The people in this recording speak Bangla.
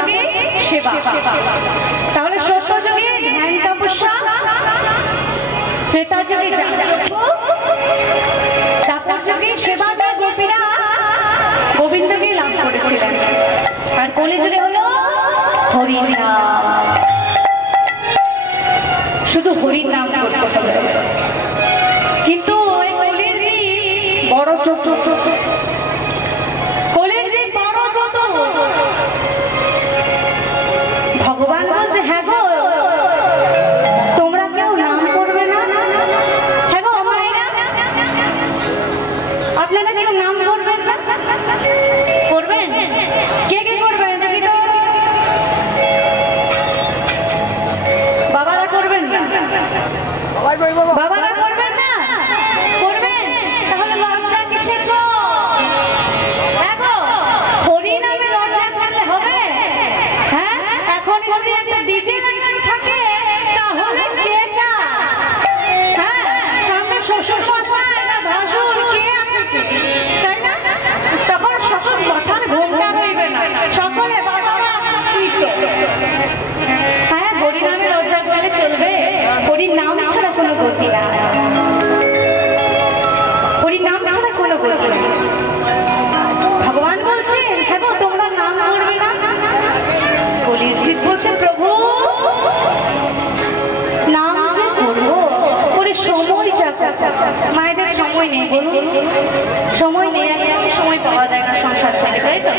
যুগে সেবা। তাহলে সত্য যুগে ধ্যান তপস্যা, ত্রেতা যুগে যাগযজ্ঞ, দ্বাপর যুগে সেবা দিয়ে গোপীরা গোবিন্দকে লাভ করেছিলেন। আর কলিযুগে হলো হরির নাম, শুধু হরির নাম করতে হবে। কিন্তু ওই কলির বড় চোখ, কলির যে বড় যত ভগবান বলছে, হ্যাঁ গো তোমরা কেউ নাম করবে না? হ্যাঁ গো মায়েরা, আপনারা কেউ নাম করবেন না? করবেন? কে কে করবেন? দেখি তো। বাবারা করবেন না? বাবারা করবেন না? করবেন? তাহলে লজ্জা কিসের গো? দেখো হরি নামে লজ্জা করলে হবে? হ্যাঁ, এখন যদি একটা ডিজে লাগানো থাকে তাহলে কেটা? হ্যাঁ, সামনে শ্বশুর মশাই না ভাসুর কে আছে, তাই না? তখন সকল মাথার ঘোমটা রইবে না, সকলে বাবারা হ্যাঁ, হরি নামে লজ্জা করলে চলবে? হরির নাম ছাড়া কোনো গতি না, হরির নাম ছাড়া কোনো গতি না। ভগবান বলছেন, হ্যাঁ গো তোমরা নাম করবে না? কলির জিত বলছে, প্রভু নাম যে করবো করে সময়টা, মায়েদের সময় নেই, বলুন সময় নেই, একদম সময় পাওয়া যায় না সংসার থেকে, তাই তো?